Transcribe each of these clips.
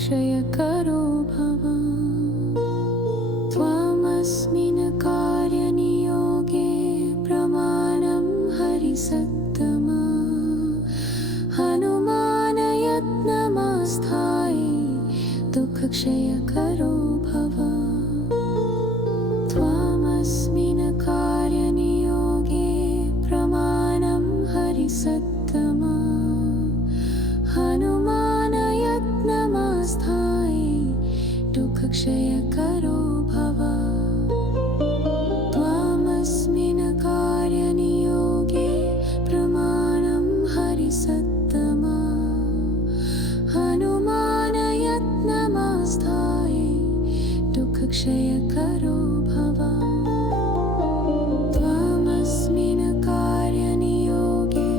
दुःखक्षयकरो भव। त्वमस्मिन् कार्यनियोगे प्रमाणं हरिसत्तमा। हनुमान यत्नमास्थाये दुःखक्षयकरो भव। त्वमस्मिन् कार्यनियोगे प्रमाणं हरिसत्तमा। हनुमान यत्नमास्थाये दुःखक्षयकरो भव। त्वमस्मिन् कार्यनियोगे प्रमाणं हरिसत्तमा। हनुमान यत्नमास्थाये दुःखक्षयकरो भव। त्वमस्मिन् कार्यनियोगे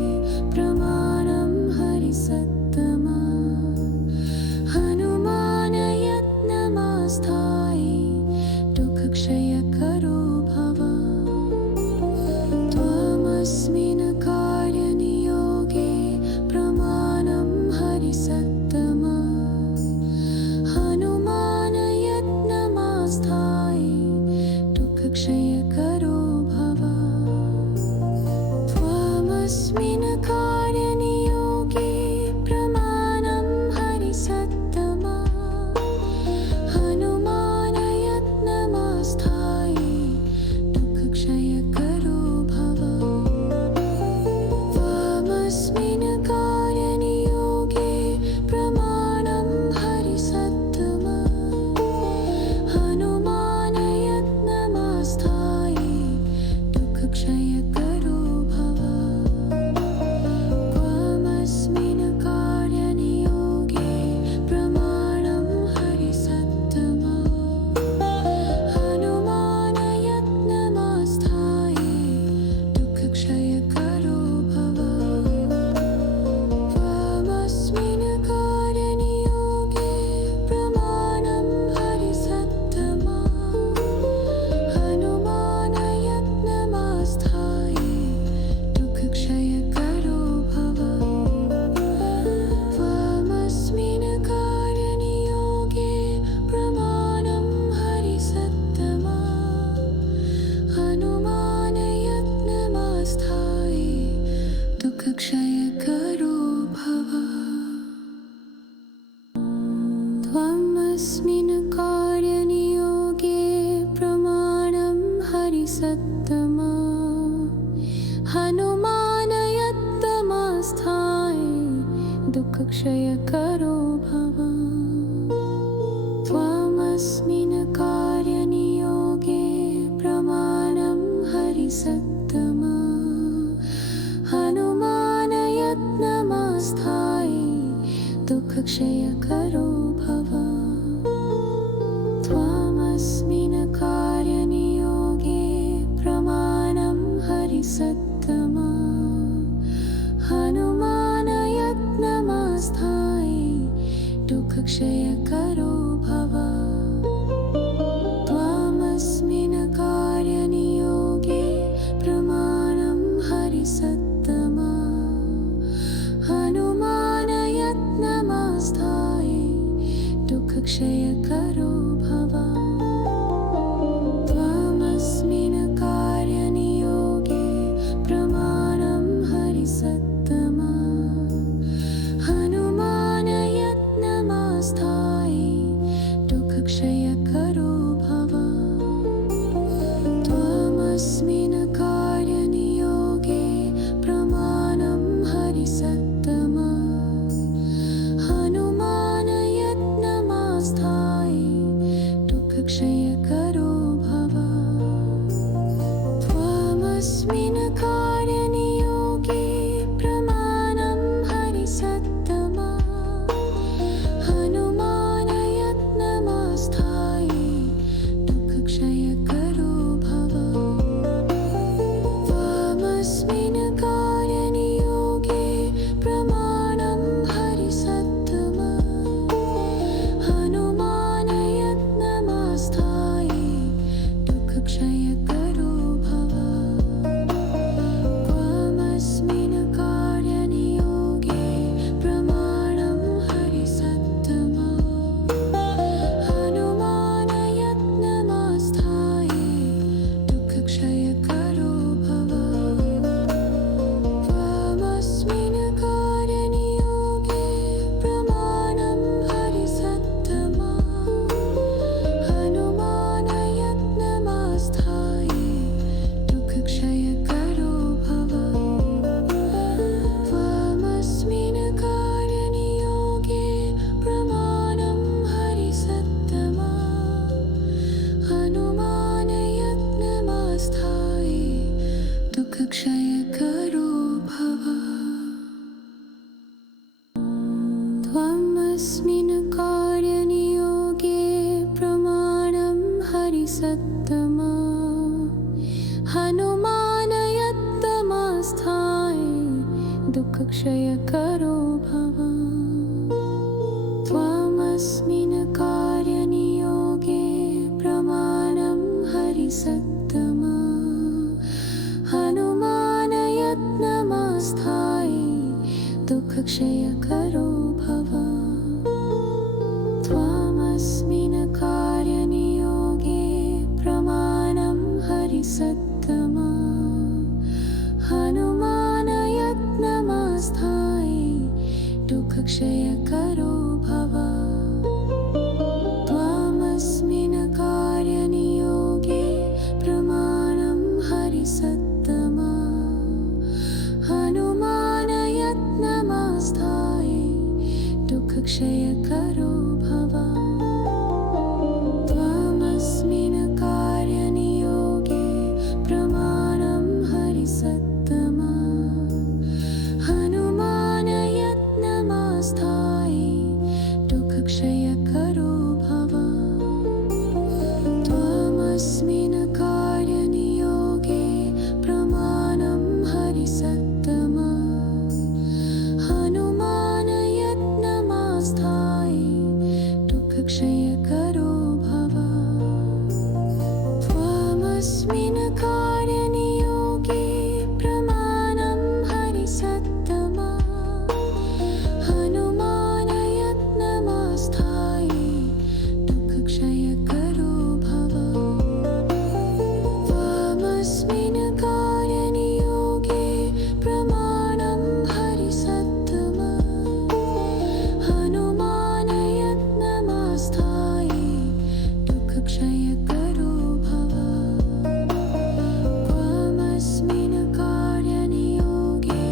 प्रमाणं हरिसत्तमा। हनुमान यत्नमास्थाये दुःखक्षयकरो भव। त्वमस्मिन् कार्यनियोगे प्रमाणं हरिसत्तमा। हनुमान यत्नमास्थाये दुःखक्षयकरो भव। त्वमस्मिन् कार्यनियोगे प्रमाणं हरिसत्तमा। हनुमान यत्नमास्थाये दुःखक्षयकरो भव। त्वमस्मिन् कार्यनियोगे प्रमाणं हरिसत्तमा। हनुमान यत्नमास्थाये दुःखक्षयकरो भव। त्वमस्मिन् कार्यनियोगे प्रमाणं हरिसत्तमा। हनुमान यत्नमास्थाये दुःखक्षयकरो भव। त्वमस्मिन् कार्यनियोगे प्रमाणं हरिसत्तमा। हनुमान यत्नमास्थाये दुःखक्षयकरो भव। त्वमस्मिन् कार्यनियोगे प्रमाणं हरिसत्तमा। हनुमान यत्नमास्थाये दुःखक्षयकरो भव। त्वमस्मिन् कार्यनियोगे प्रमाणं हरिसत्तमा। हनुमान यत्नमास्थाये दुःखक्षयकरो भव। त्वमस्मिन् कार्यनियोगे प्रमाणं हरिसत्तमा। हनुमान यत्नमास्थाये दुःखक्षयकरो भव। त्वमस्मिन् कार्यनियोगे प्रमाणं हरिसत्तमा। हनुमान यत्नमास्थाये दुःखक्षयकरो भव। त्वमस्मिन् कार्यनियोगे प्रमाणं हरिसत्तमा। हनुमान यत्नमास्थाये दुःखक्षयकरो भव। त्वमस्मिन् कार्यनियोगे प्रमाणं हरिसत्तमा। हनुमान यत्नमास्थाये दुःखक्षयकरो भव। त्वमस्मिन् कार्यनियोगे प्रमाणं हरिसत्तमा। हनुमान यत्नमास्थाये हरिसत्तमा हनुमान यत्तमस्थाय दुःखक्षयकरो भव त्वमस्मिन् कार्यनियोगे प्रमाणं हरिसत्तमा हनुमान यत्तमस्थाय दुःखक्षयकरो भव त्वमस्मिन् कार्यनियोगे प्रमाणं हरिसत्तमा हनुमान यत्तमस्थाय दुःखक्षयकरो भव त्वमस्मिन् कार्यनियोगे प्रमाणं हरिसत्तमा हनुमान यत्तमस्थाय दुःखक्षयकरो भव त्वमस्मिन् कार्यनियोगे प्रमाणं हरिसत्तमा हनुमान यत्तमस्थाय दुःखक्षयकरो भव त्वमस्मिन् कार्यनियोगे प्रमाणं हरिसत्तमा हनुमान यत्तमस्थाय दुःखक्षयकरो भव त्वमस्मिन् कार्यनियोगे प्रमाणं हरिसत्तमा हनुमान यत्तमस्थाय दुःखक्षयकरो भव त्वमस्मिन् कार्यनियोगे प्रमाणं हरिसत्तमा हनुमान यत्तमस्थाय दुःखक्षयकरो भव त्वमस्मिन् कार्यनियोगे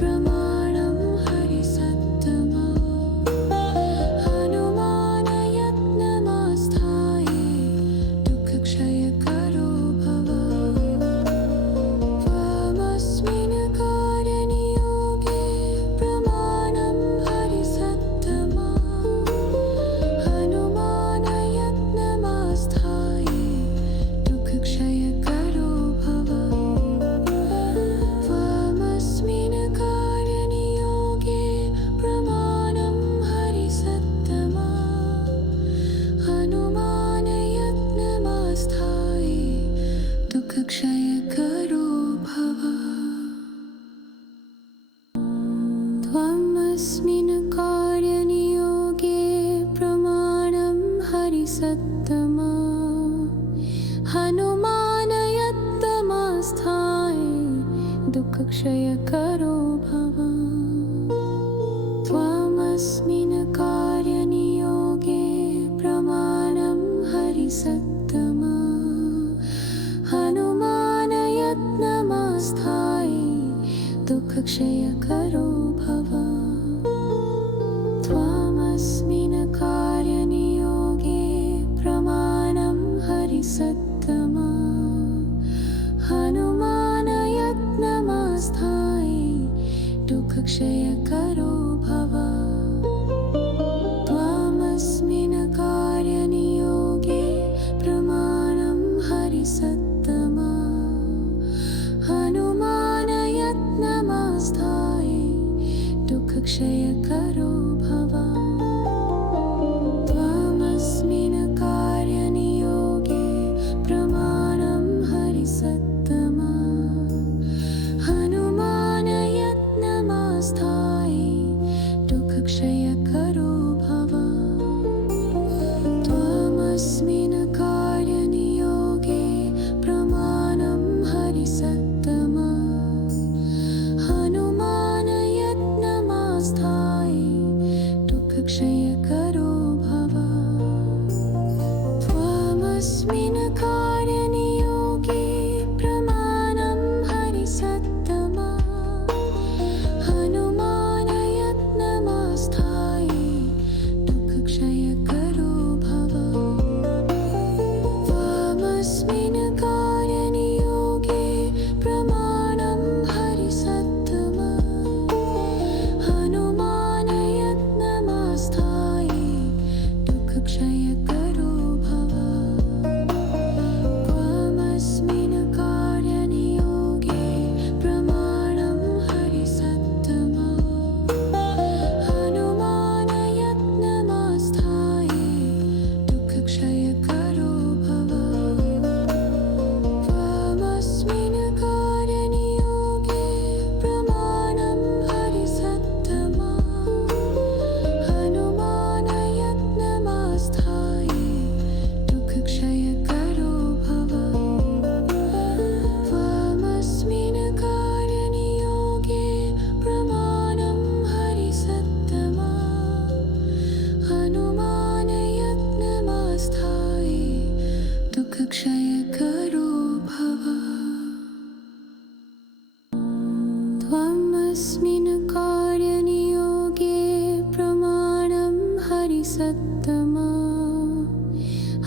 प्रमाणं हरिसत्तमा हनुमान यत्तमस्थाय दुःखक्षयकरो भव त्वमस्मिन् कार्यनियोगे प्रमाणं हरिसत्तमा हनुमान यत्तमस्थाय दुःखक्षयकरो भव त्वमस्मिन् कार्यनियोगे प्रमाणं हरिसत्तमा हनुमान यत्तमस्थाय दुःखक्षयकरो भव त्वमस्मिन् कार्यनियोगे प्रमाणं हरिसत्तमा हनुमान यत्तमस्थाय दुःखक्षयकरो भव त्वमस्मिन् कार्यनियोगे प्रमाणं हरिसत्तमा हनुमान यत्तमस्थाय दुःखक्षयकरो भव त्वमस्मिन् कार्यनियोगे प्रमाणं हरिसत्तमा हनुमान यत्तमस्थाय दुःखक्षयकरो भव त्वमस्मिन् कार्यनियोगे प्रमाणं हरिसत्तमा हनुमान यत्तमस्थाय दुःखक्षयकरो भव त्वमस्मिन् कार्यनियोगे प्रमाणं हरिसत्तमा हनुमान यत्तमस्थाय दुःखक्षयकरो भव त्वमस्मिन् कार्यनियोगे प्रमाणं हरिसत्तमा हनुमान यत्तमस्थाय दुःखक्षयकरो भव त्वमस्मिन् कार्यनियोगे प्रमाणं हरिसत्तमा हनुमान यत्तमस्थाय दुःखक्षयकरो भव त्वमस्मिन् कार्यनियोगे प्रमाणं हरिसत्तमा हनुमान यत्तमस्थाय दुःखक्षयकरो भव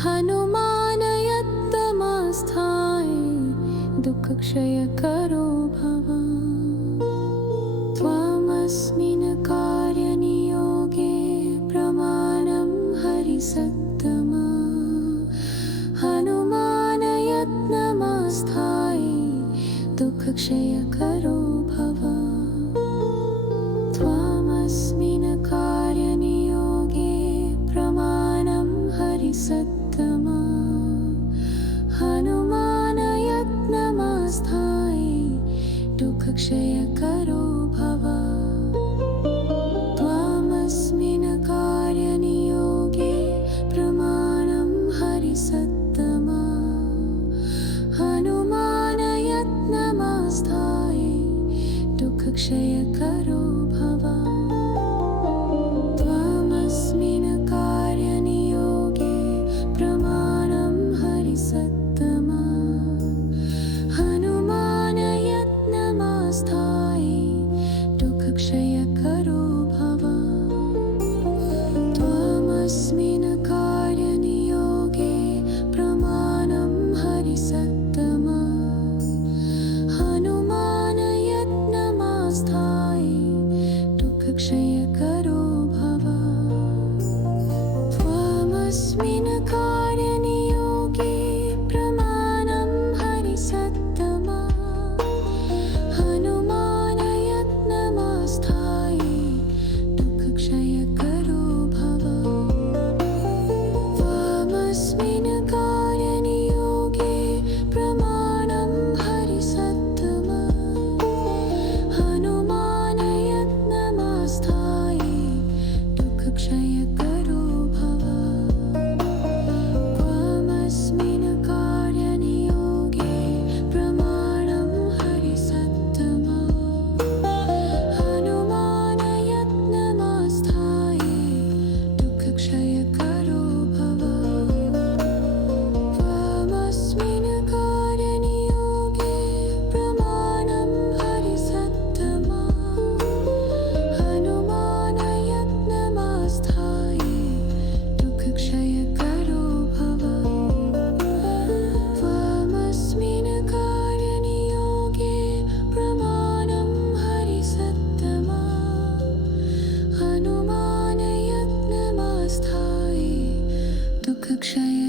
हनुमान यत्तमस्थाय दुःखक्षयकरो भव त्वमस्मिन् कार्यनियोगे प्रमाणं हरिसत्तमा हनुमान यत्नमस्थाय दुःखक्षयकरो भव त्वमस्मिन् कार्यनियोगे प्रमाणं हरिसत्तमा हनुमान यत्नमस्थाय दुःखक्षयकरो भव त्वमस्मिन् कार्यनियोगे प्रमाणं हरिसत्तमा हनुमान यत्नमस्थाय दुःखक्षयकरो भव त्वमस्मिन् कार्यनियोगे प्रमाणं हरिसत्तमा हनुमान यत्नमस्थाय दुःखक्षयकरो भव त्वमस्मिन् कार्यनियोगे प्रमाणं हरिसत्तमा हनुमान यत्नमस्थाय दुःखक्षयकरो भव त्वमस्मिन् कार्यनियोगे प्रमाणं हरिसत्तमा हनुमान यत्नमस्थाय दुःखक्षयकरो भव त्वमस्मिन् कार्यनियोगे प्रमाणं हरिसत्तमा हनुमान यत्नमस्थाय दुःखक्षयकरो भव त्वमस्मिन् कार्यनियोगे प्रमाणं हरिसत्तमा हनुमान यत्नमस्थाय दुःखक्षयकरो भव त्वमस्मिन् कार्यनियोगे प्रमाणं हरिसत्तमा हनुमान यत्नमस्थाय दुःखक्षयकरो भव त्वमस्मिन् कार्यनियोगे प्रमाणं हरिसत्तमा हनुमान यत्नमस्थाय दुःखक्षय